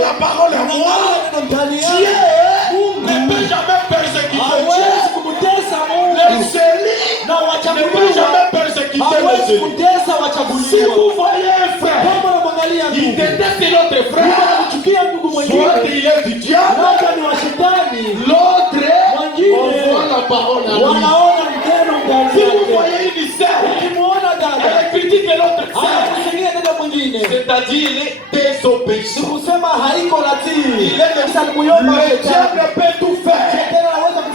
la parole à moi, Dieu ne peut jamais persécuter Dieu. Les élus ne peuvent jamais persécuter les élus. Si vous voyez un frère, il déteste l'autre frère, soit il est du diable, l'autre envoie la parole à lui. Si vous voyez une sœur, elle critique l'autre sœur, c'est-à-dire il est désobéissant. Le diable peut tout faire.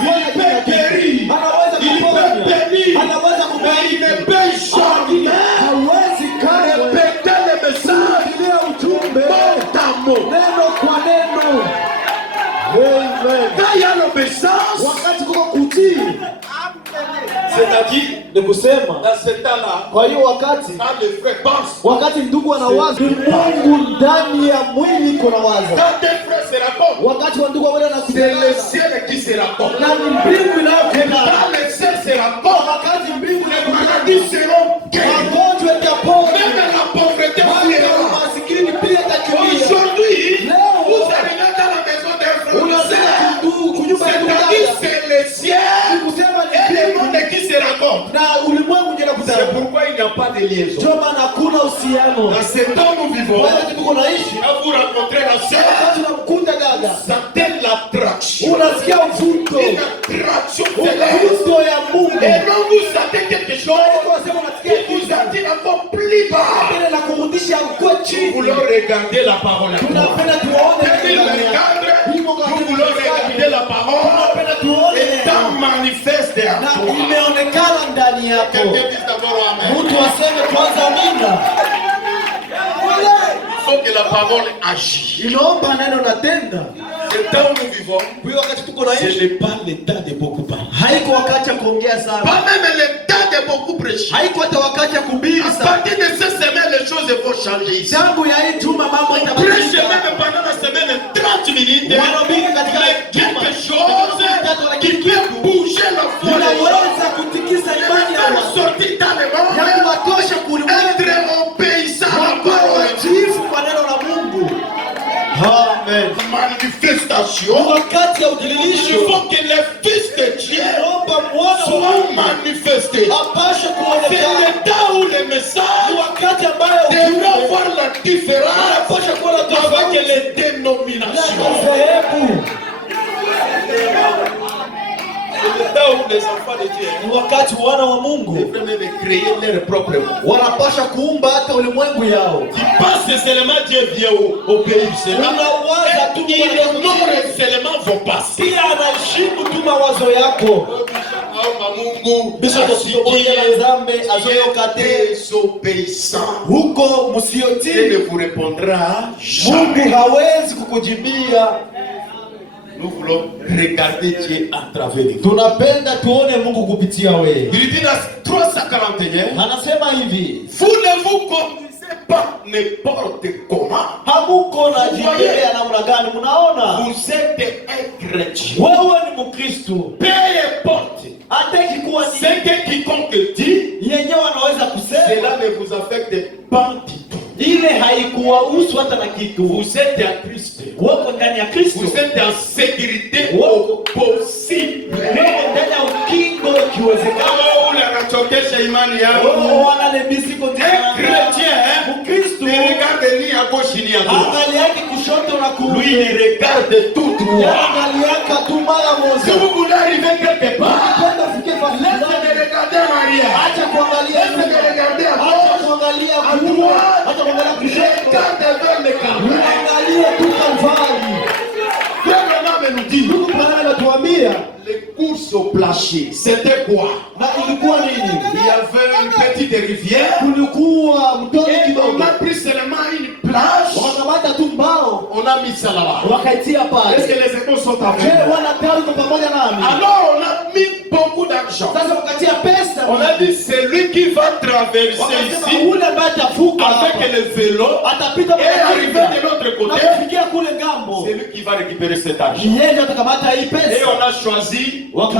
Il peut guérir, il peut bénir, mais il ne peut jamais répéter le message mot à mot. Quand il y a le message, c'est-à-dire dans ce temps-là, quand les frères pensent, quand les frères se racontent, c'est le ciel qui se raconte. Quand les ciels se racontent, les maladies seront guéries. Même la pauvreté va les rendre. Aujourd'hui, vous arrivez dans la maison d'un frère, c'est-à-dire c'est le ciel et le monde qui se racontent. C'est pourquoi il n'y a pas de liaison. Dans ce temps nous vivons, quand vous rencontrez la sœur, ça donne l'attraction. Une attraction céleste. Et non vous sentez quelque chose qui vous attire encore plus bas. Nous voulons regarder la parole. 2024, nous voulons regarder la parole. Étant manifeste à toi. Quelqu'un dit d'abord amen. Il faut que la parole agisse. Le temps où nous vivons, ce n'est pas le temps de beaucoup parler. Pas même le temps de beaucoup prêcher. À partir de cette semaine, les choses vont changer ici. Prêche même pendant la semaine 30 minutes. Il y a quelque chose qui peut bouger la foi. Faire sortir dans le monde. Être obéissant à la parole. Amen. Manifestation. Il faut que les fils de Dieu soient manifestés. C'est le temps où les messages devront voir la différence avec les dénominations. C'est le temps où les enfants de Dieu devraient même créer leur propre monde. Ils pensent seulement Dieu vient au pays seulement. Et ils honorent seulement vos passés. Désobéissant. Dieu ne vous répondra jamais. Nous voulons regarder Dieu à travers nous. Il dit dans 341, vous ne vous conduisez pas n'importe comment. Vous êtes un chrétien. Peu importe ce que quiconque dit, cela ne vous affecte pas du tout. Vous êtes en Christ. Vous êtes en sécurité possible. Un chrétien ne regarde ni à gauche ni à droite. Lui il regarde tout droit. Si vous voulez arriver quelque part, laissez de regarder en arrière. Laissez de regarder à gauche, à droite. Regarde vers le Calvaire. Nous dit, les courses au plancher, c'était quoi? Il y avait une petite rivière. Et on a pris seulement une plage. On a mis ça là-bas. Est-ce que les écoles sont avec nous? Alors on a mis beaucoup d'argent. On a dit c'est lui qui va traverser ici avec le vélo et arriver de l'autre côté. C'est lui qui va récupérer cet argent. Et on a choisi 3.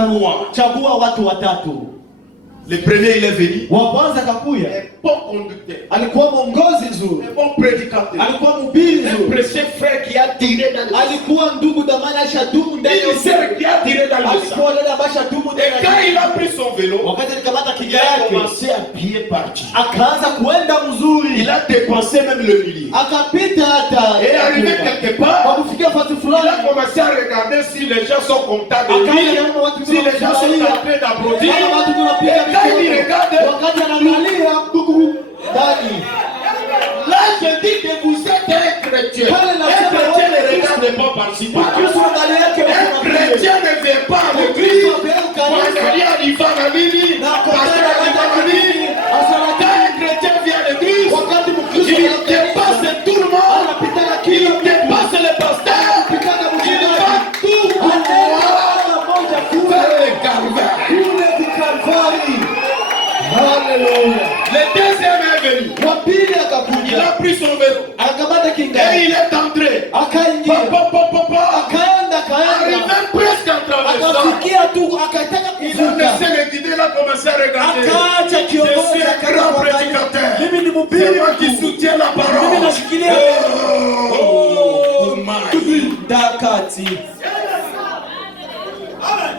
Le premier il est venu. Wa kwanza kakuya. Un bon conducteur. Alikuwa mwongozi nzuri. Un bon prédicateur. Alikuwa mhubiri Un nzuri. précieux frère qui a tiré dans le sang. Alikuwa ndugu damani ashadumu ndani ya Une sœur qui a tiré dans le sang. alikuwa dada bashadumu ndani Et quand ya il a pris son vélo, wakati alikamata il kiga a yake commencé à bien partir. akaanza kuenda mzuri. Il a dépensé même le millier. Akapita hata Et arrivé quelque kwa part, kufikia fasi il fulani a commencé à regarder si les gens sont contents de lui, si les gens sont en train d'applaudir. Et quand il regarde, wakati anaangalia ndugu ndani là je dis que vous êtes un chrétien. Un chrétien ne regarde pas par-ci par-là. Un chrétien ne vient pas à l'église pour essayer à l'Ivan à Mini, parce qu'à Mini, quand un chrétien vient à l'église, il dépasse tout le monde, il dépasse le pasteur, il va tout faire le calvaire. Le deuxième est venu. Il a pris son vélo. Et il est entré. Arrivé presque en traversant. Il a laissé le guide, il a commencé à regarder. Je suis un grand prédicateur. C'est moi qui soutiens la parole. Oh my.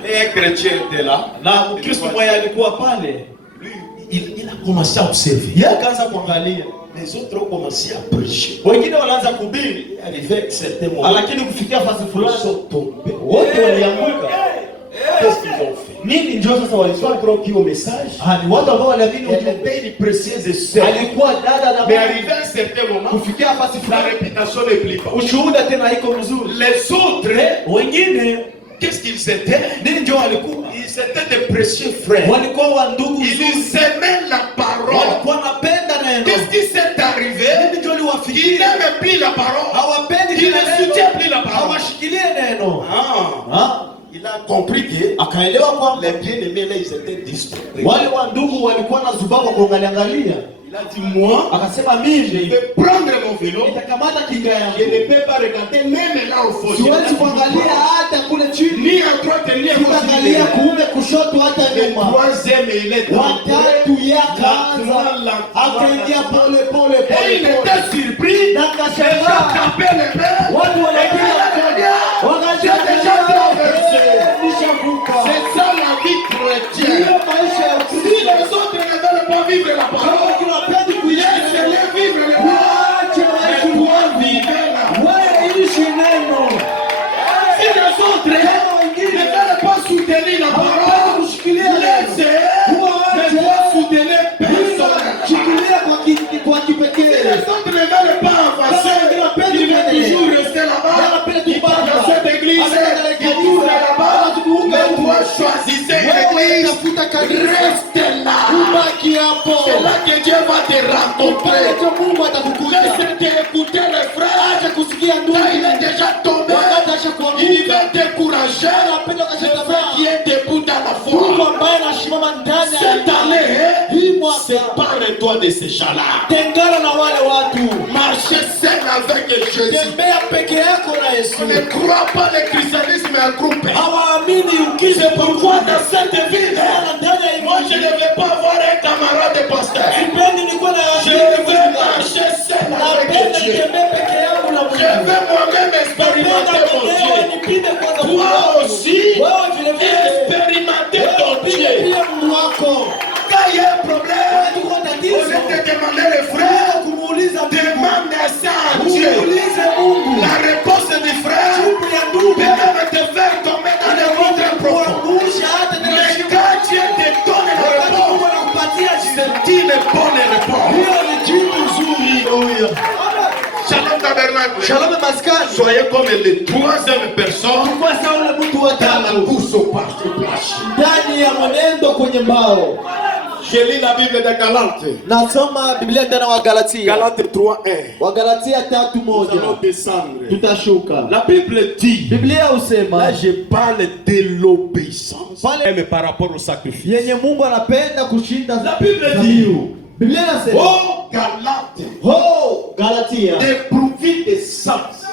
Et un chrétien était là. na Mkristo mmoja alikuwa pale. Il a commencé à observer. Yeye akaanza kuangalia. Les autres ont commencé à prêcher. Wengine wanaanza kuhubiri, Arrivé à certains moments, lakini kufikia fasi ils fulani sont tombés. wote walianguka. Qu'est-ce qu'ils ont fait? Nini ndio sasa Ils ont walifanya? cru au message. Ni watu ambao waliamini Elle ujumbe. était une précieuse sœur. Alikuwa dada na Mais mama. arrivé à un certain moment, Kufikia fasi la fulani réputation ne plie pas. ushuhuda tena iko mzuri. Les autres, Wengine qu'est-ce qu'ils étaient? nini ndio walikuwa? Ils étaient des précieux frères. Walikuwa wa ndugu nzuri. Ils aimaient la parole. Walikuwa napenda neno. Qu'est-ce qui s'est arrivé? Nini ndio Ils liwafikia? n'aiment plus la parole. Hawapendi Ils tena ne soutiennent plus la neno. parole. Hawashikilie neno. Ah. Il a compris que Akaelewa kwamba les bien-aimés là, ils étaient distraits. wale wa ndugu walikuwa na zubabu kuangalia angalia. Il a dit, moi, Akasema je mimi vais prendre mon vélo. nitakamata kinga Je yangu. ne peux pas regarder même là au fond. Siwezi kuangalia hata kule chini. Ni à droite ni à Kuangalia gauche. kuume kushoto hata Le nyuma. troisième, il est entré. Watatu yakaanza akaingia pole pole Et il pole. était surpris. Na Les gens kashangaa tapaient les mains. watu Et wanapiga il a déjà traversé. nishavuka. C'est ça la vie chrétienne. Hiyo maisha ya Si Ukristo. les autres ne veulent pas vivre la Kama parole, unapendi kuishi laissez-les vivre la parole. waache waishi Mais toi, wapi? vivez la Wewe ishi neno. Si les autres ne veulent pas soutenir la parole, laissez. Mais toi, soutenez personne. Shikilia kwa Si kipekee. les autres ne veulent pas avancer, ils vont toujours rester là-bas. Ils partent dans cette église, ils tournent là-bas. Mais toi, choisissez l'église. Reste là. Ubaki hapo. C'est là que Dieu va te rencontrer. Pale Mungu atakukuta. Laisse-te écouter les frères. Acha kusikia ndugu. Quand il est déjà tombé, Wakati ashakuanguka. il va décourager. Anapenda Le kashata frère qui est debout dans la Mungu foi. ambaye anasimama ndani Cette année, hii mwaka. sépare-toi de ces gens-là. Tengana na wale watu. Marchez seul avec Jésus. Tembea peke yako na Yesu. Ne crois pas le christianisme en groupe. Hawaamini ukisha C'est pourquoi dans cette ville, ndani ya moi je ne vais pas avoir un camarade de pasteur. Sipendi nikuwe na Je veux marcher seul avec napenda Dieu. nitembee peke yangu na Je veux moi-même expérimenter mon Dieu. nipime kwanza Toi aussi, wewe vile vile expérimenter ton Dieu. pia Mungu wako. Quand il y a un problème, Tuko au tatizo lieu de demander les frères, kumuuliza demande ça à Dieu. muulize Mungu. La réponse du frère Jibu ya ndugu peut même te faire tomber dans les vitres profondes. kuangusha hata tena Mais shimo. quand Dieu te donne la Wakati Mungu réponse, anakupatia jibu. c'est une bonne réponse. Hiyo ni jibu nzuri. Shalom tabernacle. Shalom maskani. Soyez comme les troisième personne Kwa sababu ule mtu wa dans la tatu course au parti place. ndani ya mwenendo kwenye mbao. Je lis la Bible de Galates. Nasoma Biblia ndani wa Galatia. Galates 3:1. Wa Galatia Nous allons 3:1. descendre. Tutashuka. La Bible dit, Biblia husema là je parle de l'obéissance. Pale- Mais par rapport au sacrifice. yenye Mungu anapenda kushinda La Bible dhabihu. Biblia inasema, Oh Galates, "Oh Galatia." dépourvu de sens.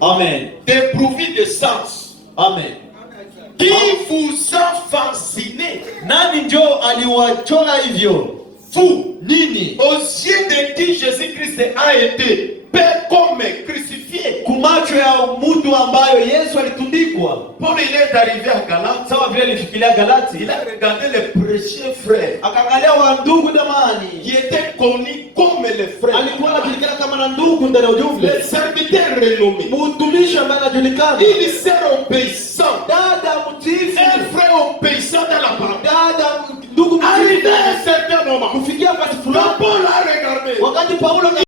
Amen. Dépourvu de sens. Amen. Qui vous a fasciné? Nani njo aliwachora hivyo? Vous, Nini? aux yeux de qui Jésus-Christ a été père comme crucifié. Kumacho ya mtu ambayo Yesu alitundikwa. Paul il est arrivé à Galate. Sawa vile alifikiria Galati. Il a regardé les précieux frères. Akaangalia wa ndugu jamani. Qui étaient connus comme les frères. Alikuwa anajulikana kama na ndugu ndani ya ujumbe. Les serviteurs renommés. Mtumishi ambaye anajulikana. Il sert obéissant. Dada mtiifu. Un frère obéissant dans la parole. Dada ndugu mtiifu. Arrivé à un certain moment. Kufikia wakati fulani. Paul